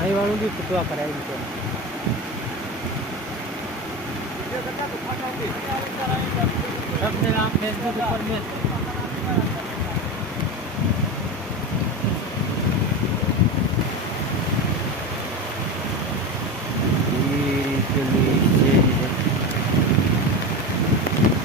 અહીં વાળું બી ફૂટવા કરાવી દીધો. अपने नाम फेसबुक पर में